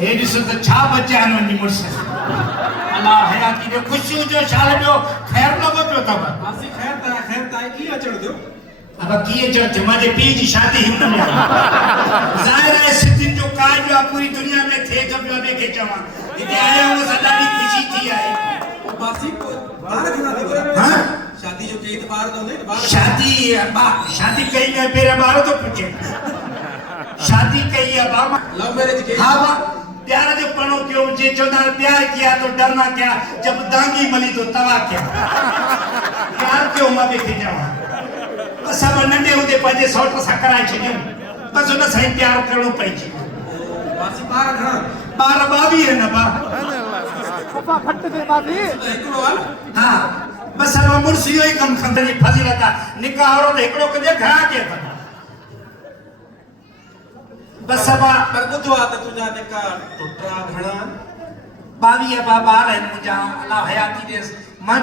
हे ॾिसो त छा बचिया आहिनि वञी मुड़ुस अला हयाती जो ख़ुशियूं जो शाल ॿियो ख़ैरु लॻो पियो अथव मासी ख़ैर ताई कीअं अचण थियो अब कीअं चओ थियो मुंहिंजे पीउ जी शादी हिन में ज़ाहिर आहे सिंधियुनि जो काज आहे पूरी दुनिया में थिए थो पियो ॿिए खे चवां हिते आया आहियूं असां ॾाढी ख़ुशी थी आहे मासी ॿार घणा अथव हाँ शादी जो कई त ॿार त हूंदा ॿार शादी कई है मेरा ॿार तो पूछे शादी कई है बाबा लव मैरिज कई हाँ बा प्यार जो पनो क्यों जे चौधा प्यार किया तो डरना क्या जब दांगी मली तो तवा क्या प्यार क्यों मां देखे जावा असां नंढे हूंदे पंहिंजे सौट सां कराए छॾियूं बसि हुन सां ई प्यार करिणो पइजी मासी ॿार घणा ॿार 22 न बा हिकिड़ो आहे हाँ बस अब मुर्सी यो ही कम खंदे जी फजीलत आहे निकाह औरो त हिकिड़ो कजे घणा के था बस अब पर ॿुधो आहे त तुंहिंजा निकाह टुटा घणा 22 ॿार आहिनि मुंहिंजा अलाह हयाती ॾेसि